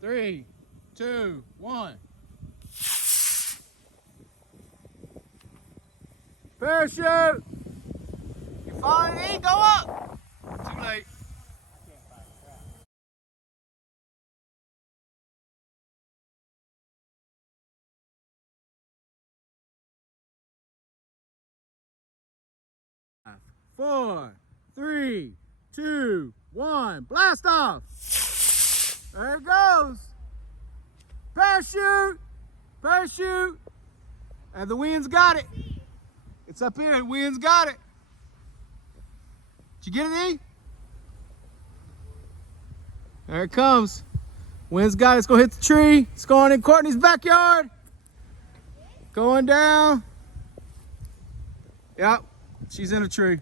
3, 2, 1. Parachute! You falling in? Go up! Too late. 4, 3, 2, 1. Blast off! There it goes. Parachute! Parachute! And the wind's got it. It's up here. The wind's got it. Did you get it, E? There it comes. Wind's got it. It's going to hit the tree. It's going in Courtney's backyard. Going down. Yep. She's in a tree.